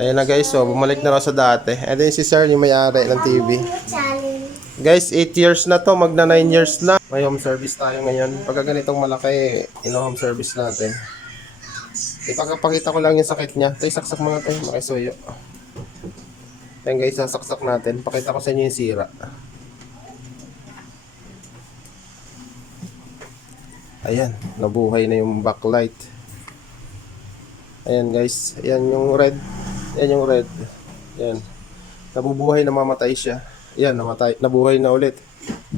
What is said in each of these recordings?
Ayan na guys, so bumalik na raw sa dati. And then si Sir yung may-ari ng TV. Guys, 8 years na to, magna 9 years na. May home service tayo ngayon. Pagka ganitong malaki, home service natin. Ipagpakita ko lang yung sakit niya. Ito saksak mga tayo, makisuyo. Ayan guys, sasaksak natin. Pakita ko sa inyo yung sira. Ayan, nabuhay na yung backlight. Ayan guys, ayan yung red. Ayan yung red. Ayan. Nabubuhay, namamatay siya. Ayan, namatay. Nabuhay na ulit.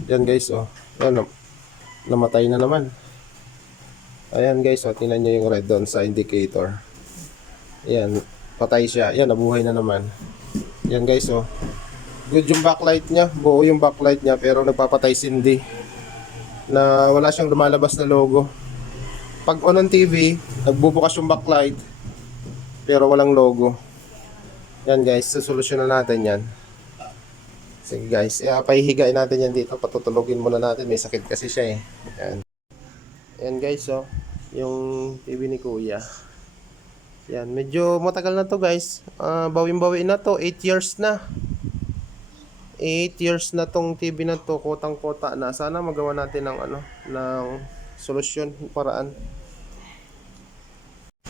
Ayan guys, oh. Ayan, namatay na naman. Ayan guys, oh. Tingnan nyo yung red doon sa indicator. Ayan, patay siya. Ayan, nabuhay na naman. Ayan guys, oh. Good yung backlight niya. Buo yung backlight niya, pero nagpapatay sindi. Na wala siyang lumalabas na logo. Pag on ang TV, nagbubukas yung backlight, pero walang logo. Yan guys, susolusyonan natin yan. Sige guys, pahihigain natin yan dito. Patutulogin muna natin, may sakit kasi siya eh. Yan. Yan guys, oh, yung TV ni Kuya. Yan, medyo matagal na to guys. Bawing-bawi na to, 8 years na. 8 years na tong TV na to, kotang-kota na. Sana magawa natin ng ng solusyon, paraan.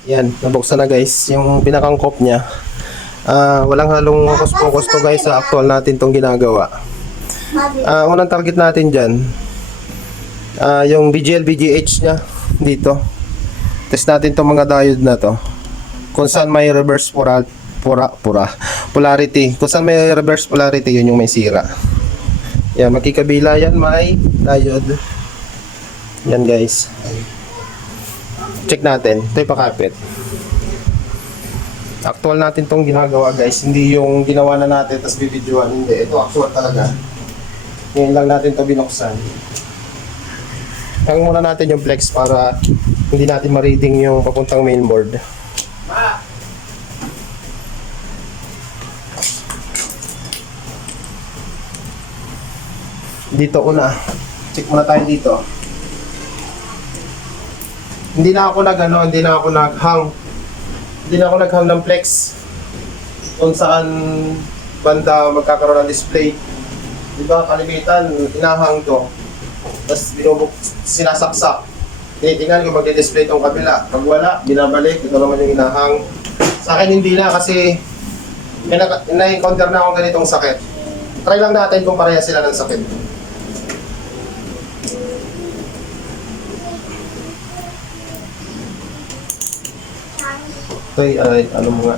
Yan, nabuksan na guys yung pinakangkop niya. Walang halong focus to guys sa actual natin tong ginagawa. Unang target natin dyan, yung BGL BGH nya dito. Test natin tong mga diode na to, kung saan may reverse polarity. Kung saan may reverse polarity, yun yung may sira. Yan, magkikabila yan, may diode. Yan guys, check natin. Ito yung pakapit. Actual natin tong ginagawa guys, hindi yung ginawa na natin tapos bibidyoan. Hindi, ito actual talaga. Ngayon lang natin to binuksan. Tangin muna natin yung flex para hindi natin ma-reading yung papuntang mainboard. Dito una, check muna tayo dito. Hindi na ako naghang ng flex kung saan banda magkakaroon ng display. Diba, kalimitan, inahang to. Tapos sinasaksak. Tinitingnan kung magdi-display itong kabila. Pag wala, binabalik. Ito naman yung inahang. Sa akin hindi na kasi may na-encounter na akong ganitong sakit. Try lang natin kung pareha sila ng sakit. Ito ano mo nga.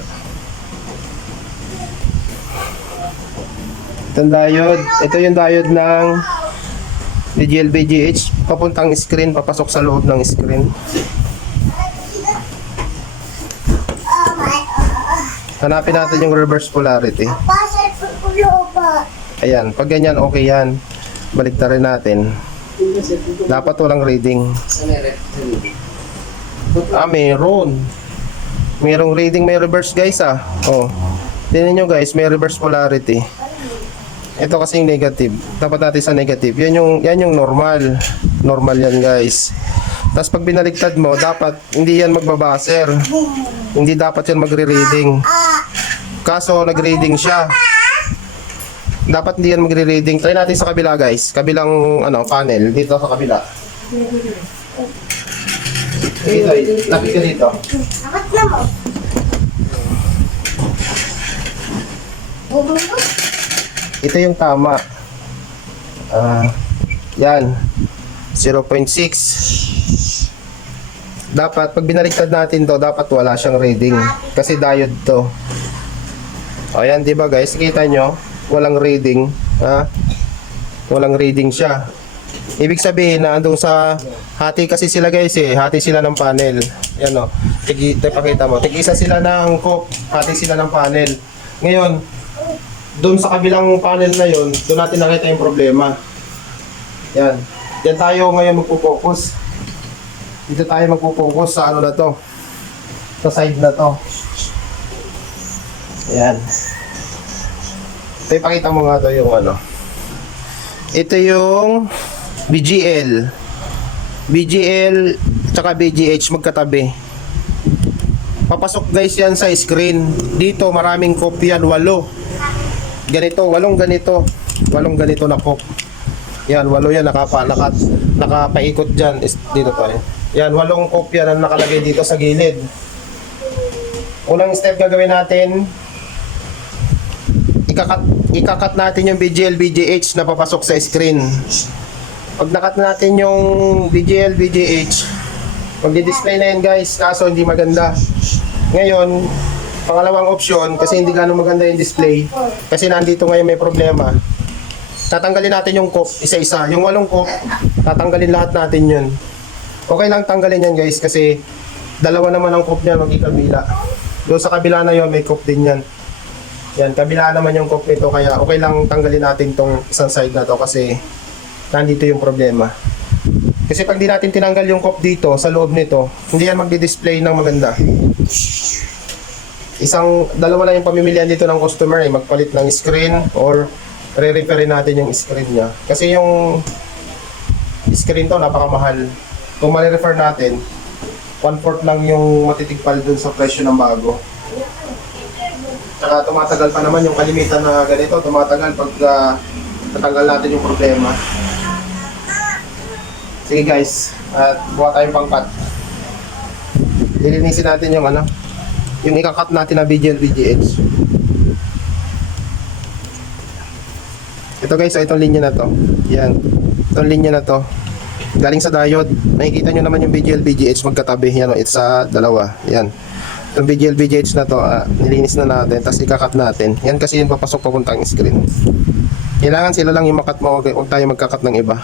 Itong diode. Ito yung diode ng BGL BGH. Papuntang screen, papasok sa loob ng screen. Hanapin natin yung reverse polarity. Ayan, pag ganyan okay yan. Balik na rin natin. Dapat walang reading. Meron. Merong reading, may reverse guys Oh. Tingnan nyo guys, may reverse polarity. Ito kasi yung negative. Dapat natin sa negative. Yan yung normal. Normal yan guys. Tapos pag binaliktad mo, dapat hindi yan magbabaser. Hindi dapat yan magre-reading. Kaso nagre-reading siya. Dapat hindi yan magre-reading. Try natin sa kabila guys. Kabilang panel dito sa kabila. Dito, lapit ka dito. Ito yung tama. Yan. 0.6. Dapat, pag binaliktad natin to, dapat wala siyang reading. Kasi diode to. Ayan, diba guys? Kita nyo? Walang reading. Walang reading siya. Ibig sabihin na andung sa hati kasi sila guys hati sila ng panel. Yan pakita mo. Tig-isa sila ng cope, hati sila ng panel. Ngayon, doon sa kabilang panel na yon, doon natin nakita yung problema. Yan. Yan tayo ngayon magpo-focus. Dito tayo magpo-focus sa na to. Sa side na to. Yan. Ipakita mo nga to yung Ito yung BGL tsaka BGH magkatabi. Papasok guys yan sa screen. Dito maraming cope yan, 8. Ganito, 8 ganito. 8 ganito na cope. Yan, 8 yan nakapaikot diyan. Dito pa eh. Yan, 8 cope yan ang nakalagay dito sa gilid. Unang step gagawin natin, ikakat natin yung BGL BGH na papasok sa screen. Pag nakat natin yung BGL BGH, magdi-display na yan guys, kaso hindi maganda. Ngayon, pangalawang option, kasi hindi gano'ng maganda yung display, kasi nandito ngayon may problema. Tatanggalin natin yung cope isa-isa. Yung 8 cope, tatanggalin lahat natin yun. Okay lang tanggalin yan guys, kasi dalawa naman ang cope niya magkikabila. Doon sa kabila na yun, may cope din yan. Yan, kabila naman yung cope nito, kaya okay lang tanggalin natin tong isang side na to kasi nandito yung problema. Kasi pag di natin tinanggal yung cope dito sa loob nito, hindi yan magdi-display ng maganda. Dalawa lang yung pamimilian dito ng customer, magpalit ng screen or re-repairin natin yung screen niya. Kasi yung screen to napakamahal. Kung ma-refer natin, 1/4 lang yung matitigpal dun sa presyo ng bago. Saka tumatagal pa naman yung kalimitan na ganito, tumatagal pag natanggal natin yung problema. Sige guys, at buha tayong pangkat. Lilinisin natin yung yung ikakat natin na BGL BGH. Ito guys, itong linya na to. Yan. Itong linya na to. Galing sa diode. Nakikita nyo naman yung BGL BGH magkatabi. Yan o, it's sa dalawa. Yan. Itong BGL BGH na to, nilinis na natin. Tapos ikakat natin. Yan kasi yung papasok papuntang screen. Kailangan sila lang yung makat mo. Huwag tayo magkakat ng iba.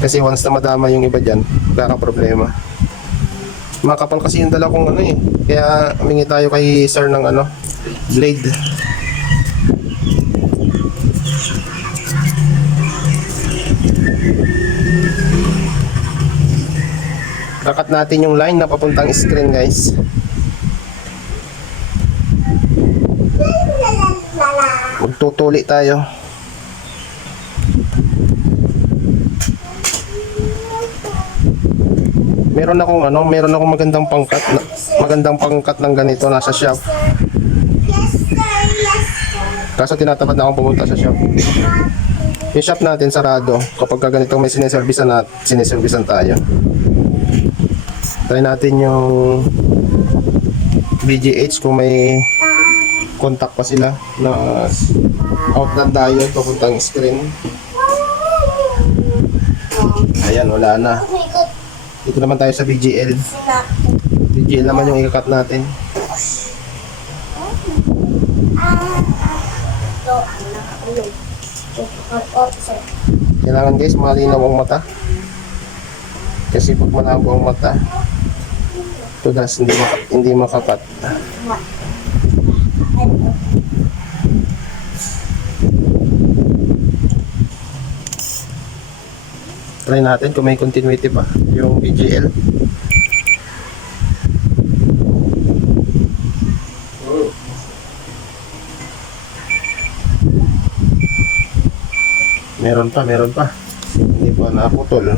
Kasi once na madama yung iba dyan, problema. Makapal kasi yung dala kong Kaya humingi tayo kay sir ng blade. Kakat natin yung line na papuntang screen guys. Magtutuli tayo. Meron akong magandang pangkat ng ganito nasa shop. Kaso tinatamad na akong pumunta sa shop. Yung shop natin sarado. Kapag ganito may siniservisan tayo. Try natin yung BGH kung may contact pa sila na out ng diode papuntang screen. Ayan, wala na. Dito naman tayo sa BGL. BGL naman yung ikakat natin. Kailangan guys malinaw ang mata. Kasi pag malabo ang mata, tudas hindi makakat. Try natin kung may continuity pa yung BGL. Meron pa. Hindi pa naputol.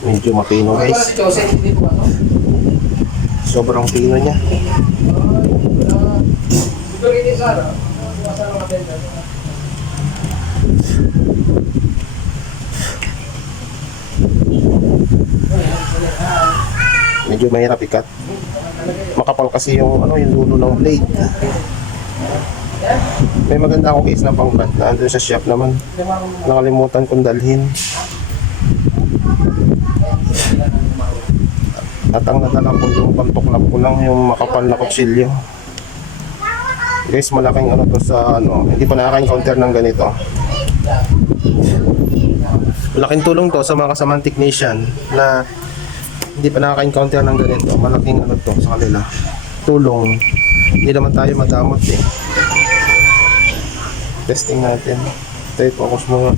Medyo mapino guys. Sobrang pino niya. Medyo mahirap ikat. Makapal kasi yung yung dulo ng blade. May maganda akong case na pangkat na andun sa shop naman. Nakalimutan kong dalhin. At ang nadala ko yung pantuklap ko lang yung makapal na kutsilyo. Guys, malaking to sa hindi pa nakaka-encounter ng ganito. Malaking tulong to sa mga kasamang technician na hindi pa nakaka-encounter ng ganito. Malaking to sa kanila. Tulong. Hindi naman tayo madamot eh. Testing natin. Tayo, focus mo nga.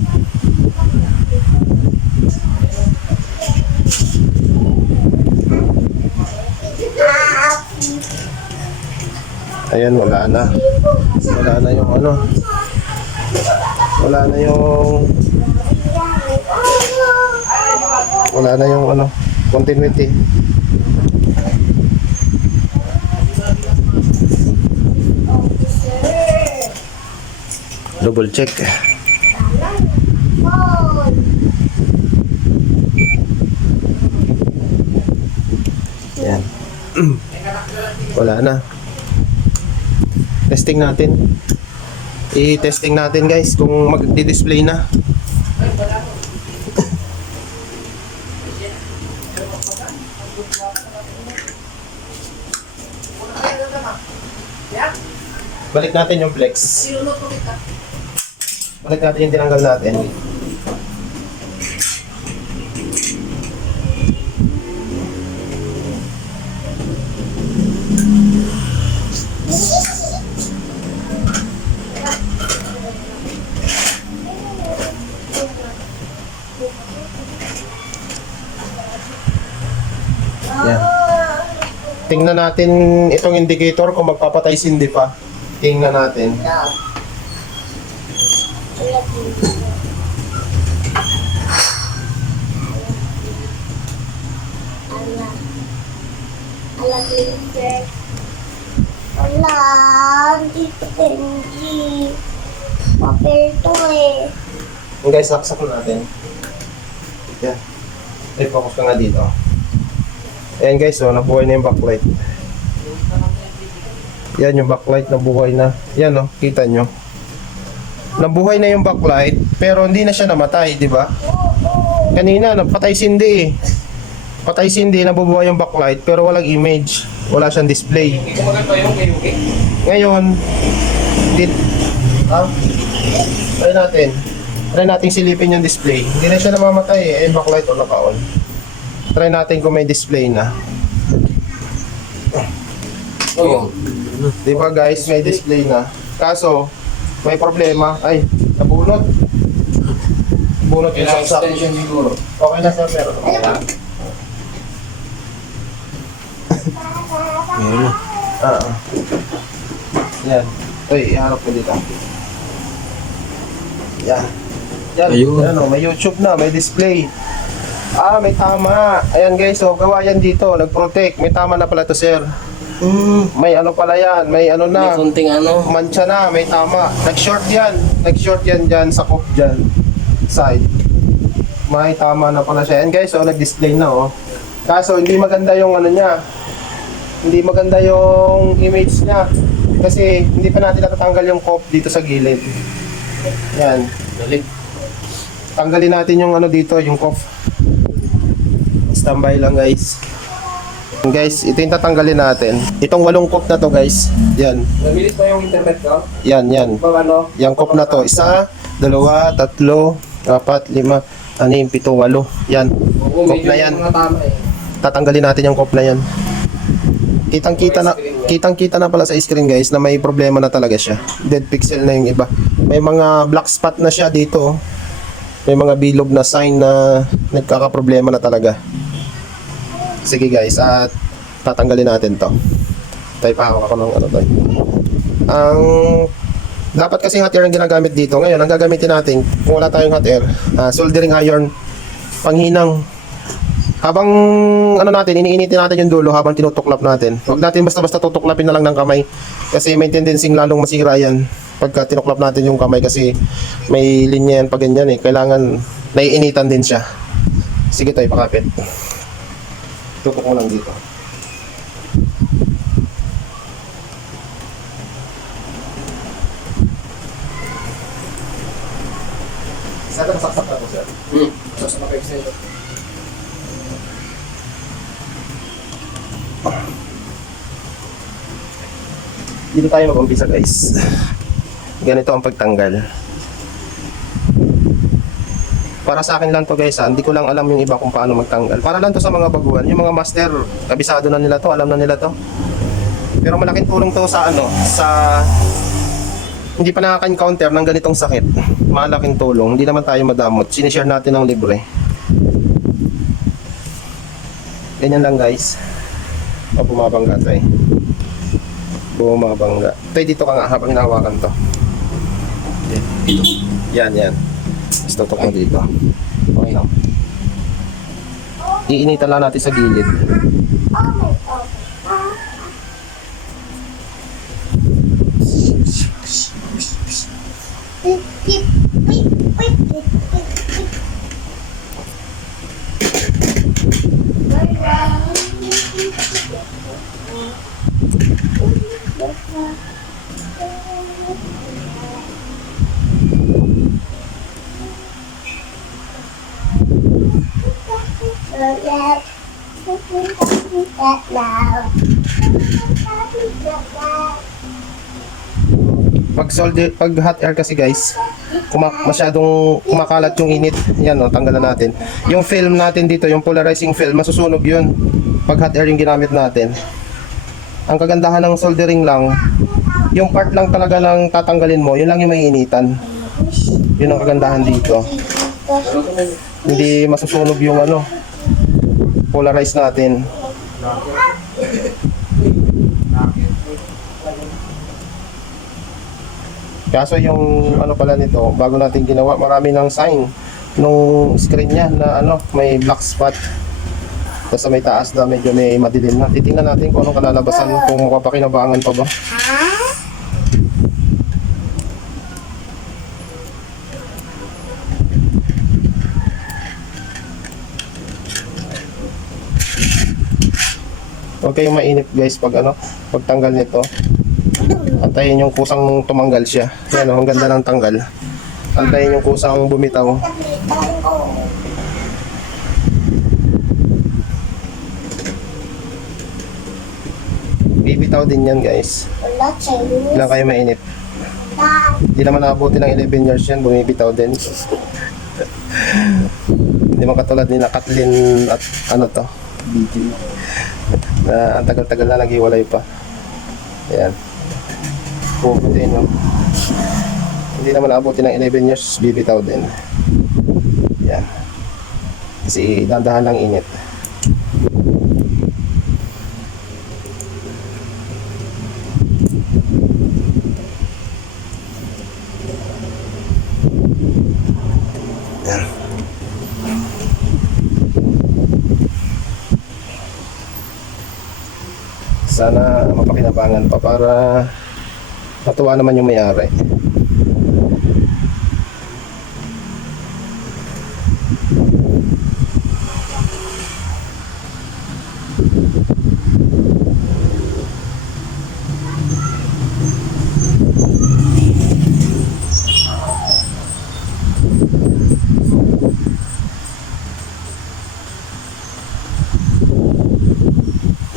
Ayan, wala na. Wala na yung ano. Wala na yung... Wala na yung ano, continuity. Double check. Yan. Wala na. Testing natin. I-testing natin guys kung mag-display na. Balik natin yung flex. Balik natin yung tinanggal natin. Yan. Tingnan natin itong indicator kung magpapatay sindi pa. Tingnan natin. Wala, dito Benji. Papel to eh. Guys, saksak natin. Yan. Ay, focus ka nga dito. Ayan guys, so nabuhay na yung backlight. Yan yung backlight, nabuhay na. Yan oh, kita nyo. Nabuhay na yung backlight, pero hindi na siya namatay, di ba? Kanina, patay sindi eh. Patay sindi, nabubuhay yung backlight, pero walang image. Wala siyang display. Ngayon, try natin. Try natin silipin yung display. Hindi na siya namamatay eh. Yung backlight o naka-on. Try natin kung may display na. Oh. Di ba guys, may display na. Kaso, may problema. Ay, nabunot. Bunot yung saksak. Okay na sir, meron. Okay lang. Meron. Yan. Uy, iharap ko dito. Yan. Yan. Yan o, may YouTube na, may display. May tama. Ayan guys, so gawa yan dito. Nag-protect. May tama na pala to sir. May ano pala yan. May ano na. May kunting ano. Mancha na. May tama. Nag-short yan. Nag-short yan dyan sa cup dyan. Side. May tama na pala siya. Ayan guys, so nag-display na oh. Kaso hindi maganda yung ano niya. Hindi maganda yung image niya. Kasi hindi pa natin natatanggal yung cup dito sa gilid. Yan. Tanggalin natin yung ano dito, yung cup. Standby lang guys. Guys, ito yung tatanggalin natin. Itong 8 cup na to guys. Yan. Nabilis pa yung internet ko? Yan, yan. Ano? Yung cup na to. 1, 2, 3, 4, 5, 6, 7, 8. Yan. Cup na yan. Tatanggalin natin yung cup na yan. Kitang-kita na pala sa screen guys na may problema na talaga siya. Dead pixel na yung iba. May mga black spot na siya dito. May mga bilog na sign na nagkakaproblema na talaga. Sige guys, at tatanggalin natin to. Tayo pahawak ako ng ano to. Ang dapat kasi hot air ang ginagamit dito. Ngayon, ang gagamitin natin, kung wala tayong hot air, soldering iron, panghinang. Habang ano natin, iniinitin natin yung dulo habang tinutuklap natin. Huwag natin basta-basta tutuklapin na lang ng kamay. Kasi may tendency lalong masira yan pagka tinuklap natin yung kamay kasi may linya yan pag ganyan eh. Kailangan naiinitan din siya. Sige tayo, pakapit. Tutok mo lang dito. Sana masaksak na po sir. Masaksak na extension. Dito tayo mag-umpisa guys. Ganito ang pagtanggal. Para sa akin lang to guys ha. Hindi ko lang alam yung iba kung paano magtanggal. Para lang to sa mga baguhan. Yung mga master, kabisado na nila to, alam na nila to. Pero malaking tulong to sa ano, sa hindi pa nakaka-encounter ng ganitong sakit. Malaking tulong, hindi naman tayo madamot. Sinishare natin ng libre. Ganyan lang guys. O, bumabangga tayo. Bumabangga. Tayo dito ka nga habang hinahawakan to. Dito. Yan. Istutok mo dito. Okay lang. Iinitan lang natin sa gilid. Pag hot air kasi guys, masyadong kumakalat yung init. Yan o, tanggalan natin. Yung film natin dito, yung polarizing film, masusunog yun. Pag hot air yung ginamit natin. Ang kagandahan ng soldering lang, yung part lang talaga lang tatanggalin mo, yun lang yung may initan. Yun ang kagandahan dito. Hindi masusunog yung ano, polarize natin. Kaso yung ano pala nito, bago natin ginawa, marami ng sign nung screen niya na ano, may black spot. Tapos sa may taas na medyo may madilim na. Titingnan natin kung anong kalalabasan, kung mapapakinabangan pa ba. Huwag kayong mainip guys pag ano, pagtanggal nito. Antayin yung kusang tumanggal siya. Yan o, ang ganda ng tanggal. Antayin yung kusang bumitaw. Bibitaw din yan guys. Lang kayo mainip. Hindi naman nakabuti ng 11 years yan, bumibitaw din. Hindi man katulad ni Kathleen at ano to, na ang tagal-tagal na naghiwalay pa. Ayan. Puputin, no? Hindi naman naabuti ng 11 years, bibitaw din. Yan. Kasi dandahan lang init. Yan. Sana mapakinabangan pa para matuwa naman yung may-ari.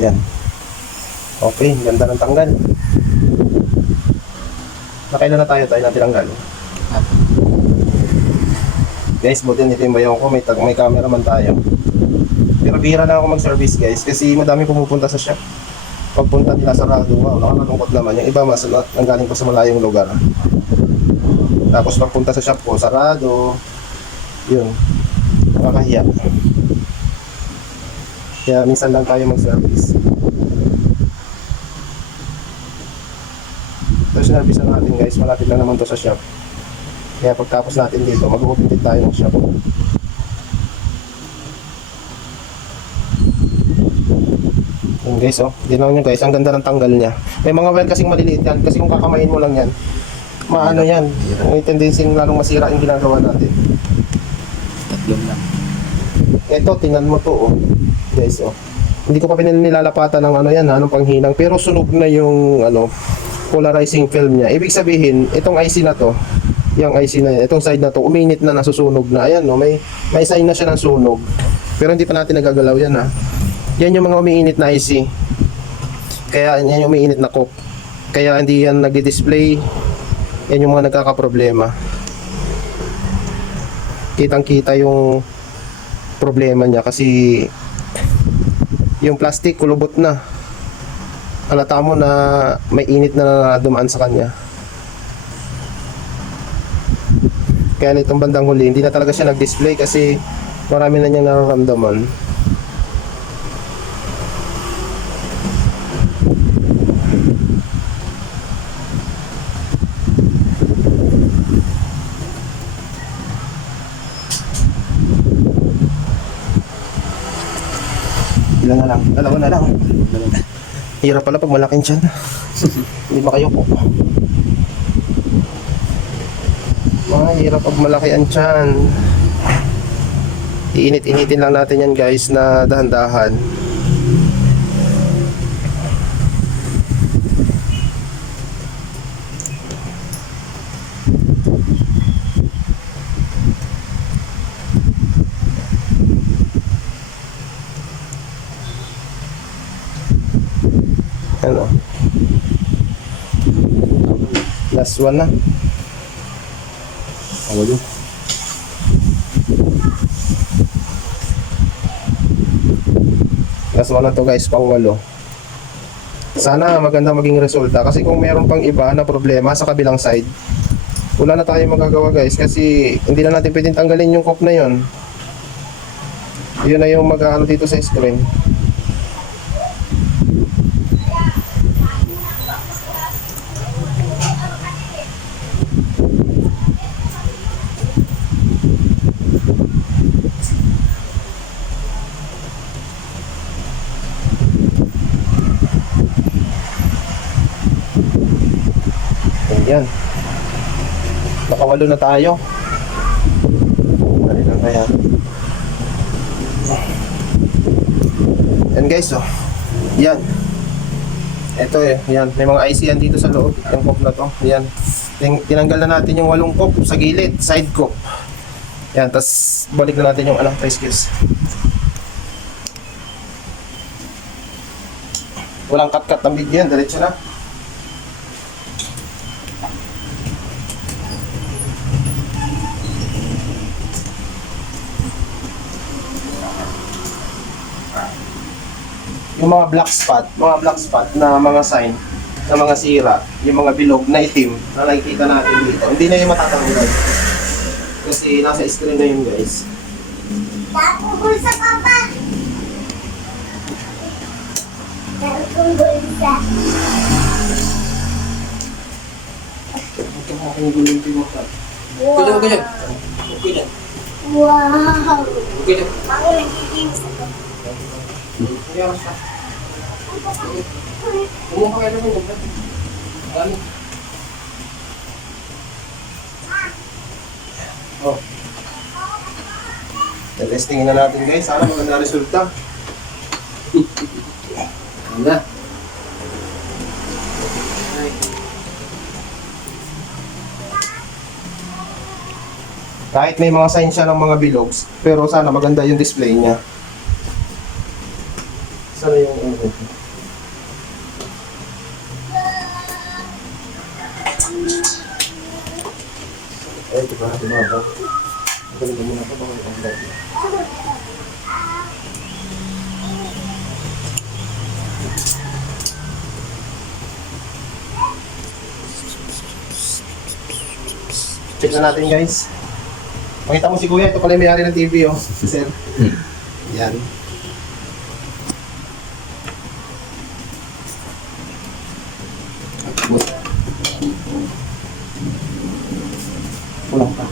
Yan. Okay, ganda ng tanggal. Nakailan na tayo natinanggal. Guys, buti nito yung bayaw ko, may camera man tayo. Pero bihira na ako mag-service guys, kasi madami pumupunta sa shop. Pagpunta nila sarado, wow, nakakalungkot naman. Yung iba mas nanggaling pa sa malayong lugar. Tapos pagpunta sa shop ko, sarado. Yun, nakakahiya. Kaya minsan lang tayo mag-service. So, service na natin guys, malapit lang naman to sa shop. Kaya pagtapos natin dito, mag-open din tayo ng shop. Yun guys, oh. Ginawa nyo guys, ang ganda ng tanggal niya. May mga well kasing maliliit yan, kasi kung kakamayin mo lang yan, maano yan. May tendency lalong masira yung ginagawa natin. Tatlong lang. Ito, tingnan mo to, oh. Guys, oh. Hindi ko pa nilalapatan ng ano yan, anong panghinang. Pero sunog na yung, ano, polarizing film niya. Ibig sabihin, itong IC na to, yung IC na yan, itong side na to, uminit na, nasusunog na. Ayan, no, may sign na siya ng sunog. Pero hindi pa natin nagagalaw yan, ha. Yan yung mga umiinit na IC. Kaya yan yung umiinit na coke. Kaya hindi yan nagdi-display. Yan yung mga nagkakaproblema. Kitang-kita yung problema niya kasi yung plastic kulubot na. halata mo na may init na dumaan sa kanya. Kaya nitong bandang huli, hindi na talaga siya nag-display kasi marami na niyang nararamdaman. Ilan na lang? Dalawa na lang. Hirap pala pag malaking tiyan. Hindi makayoko. Hirap pag malaki ang tiyan. Iinit-initin lang natin yan guys na dahan-dahan. Ano? Last one na. Ako yun. Last one na to guys, pang 8. Sana maganda maging resulta kasi kung meron pang iba na problema sa kabilang side, wala na tayong magagawa guys kasi hindi na natin pwedeng tanggalin yung cock na yon. Yun na yung mag-ano dito sa screen. Ayan. Nakawalo na tayo. Dali lang kaya. Yan guys, oh. Yan. Ito eh, yan. May mga IC yan dito sa loob. Yung coop na to. Yan. Tinanggal na natin yung 8 coop sa gilid, side coop. Yan, tas balik na natin yung test case. Walang cut-cut ng video yan, diretso na. Yung mga black spot na mga sign, na mga sira, yung mga bilog na itim na nakikita natin dito, hindi na yung matatanggal. Kasi nasa screen na yun guys. Tapos sa papa. Tapos bulsa. Ito mo aking gulunti mo ka. Wow. Okay na. Wow. Okay na. Ako nagkikinis ako. Meron siya. Kumuha ka na mo. Ano? Oh. Testingin na natin guys, sana maganda resulta. Ano na? Kahit may mga sign siya ng mga bilogs, pero sana maganda yung display niya. Sana yung diba? Magaling muna ito, baka ang dati. Check na natin guys. Makita mo si Kuya, ito pala yung may-ari ng TV oh. Sir. Yan. Kulang pa.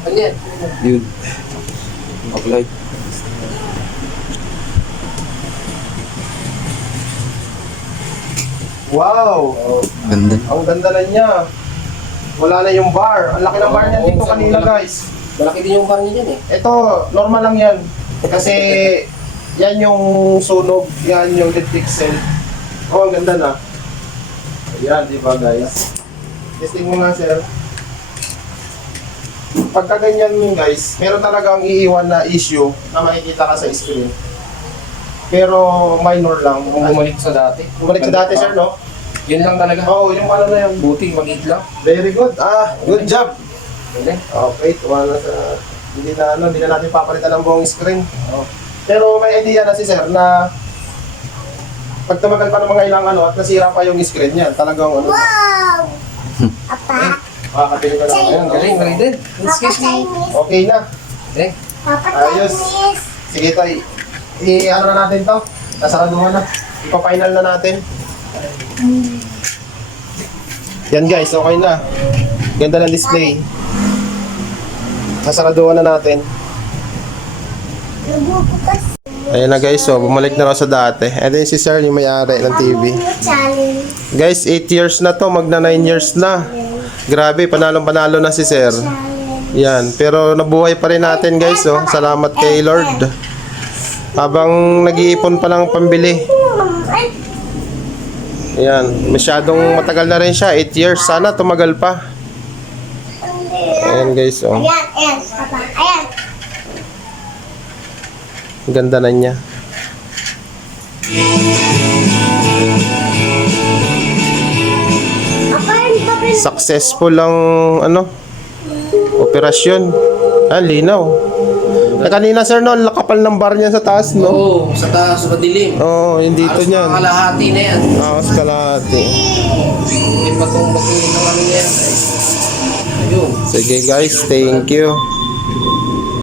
Ano yan? Yun. Apply. Wow! Ganda. Ang ganda na niya. Wala na yung bar. Ang laki ng bar niyan dito kanina guys. Malaki din yung bar niya dyan eh. Ito, normal lang yan. Kasi yan yung sunog, yan yung dead pixel. Oh, ang ganda na. Ayan, di ba guys? Testing mo nga sir. Pagka ganyan yun guys, meron talagang iiwan na issue na makikita ka sa screen. pero minor lang. Bumalik sa dati. Bumalik sa dati, sir, no? Yun lang talaga. Oo, yung ano na yun. Buti, mag-eat lang. Very good. Good job. Galing. Okay, tuwa na sa... Hindi na natin papalitan ng buong screen. Oh. Pero may idea na si sir na pag tumagal pa ng mga ilang at nasira pa yung screen niya, talagang ano, Wow! Papa. makakabili ka na ngayon. Galing, galing din. Papa Excuse me. Chinese. Okay na. Eh, Papa Ayos. Chinese. Sige tayo. I-ano na natin to. Nasaraduhan na. Ipa-final na natin. Yan guys, okay na. Ganda ng display. Sasaraduhan na natin. Nabubukas. Ayan na guys, so bumalik na raw sa dati. And then si sir yung may-ari ng TV. Challenge. Guys, 8 years na to, magna 9 years na. Grabe, panalong-panalo na si sir. Challenge. Yan, pero nabuhay pa rin natin guys, oh. Salamat kay Lord. Habang nag-iipon pa ng pambili. Ay, Yan, masyadong matagal na rin siya, 8 years. Sana tumagal pa. Ayan guys, oh. ayan, ayan, papa, ayan. Ang ganda na niya. Papa, papa, Successful ang ano, operasyon. Linaw. Kanina sir, no, nakapal ng bar niya sa taas, no? oo, sa taas, madilim. Oo, yung dito Halos niyan. kalahati na yan. Tapos kalahati. Hindi pa itong bagay ng ano yan. Ayun. Sige guys, thank you.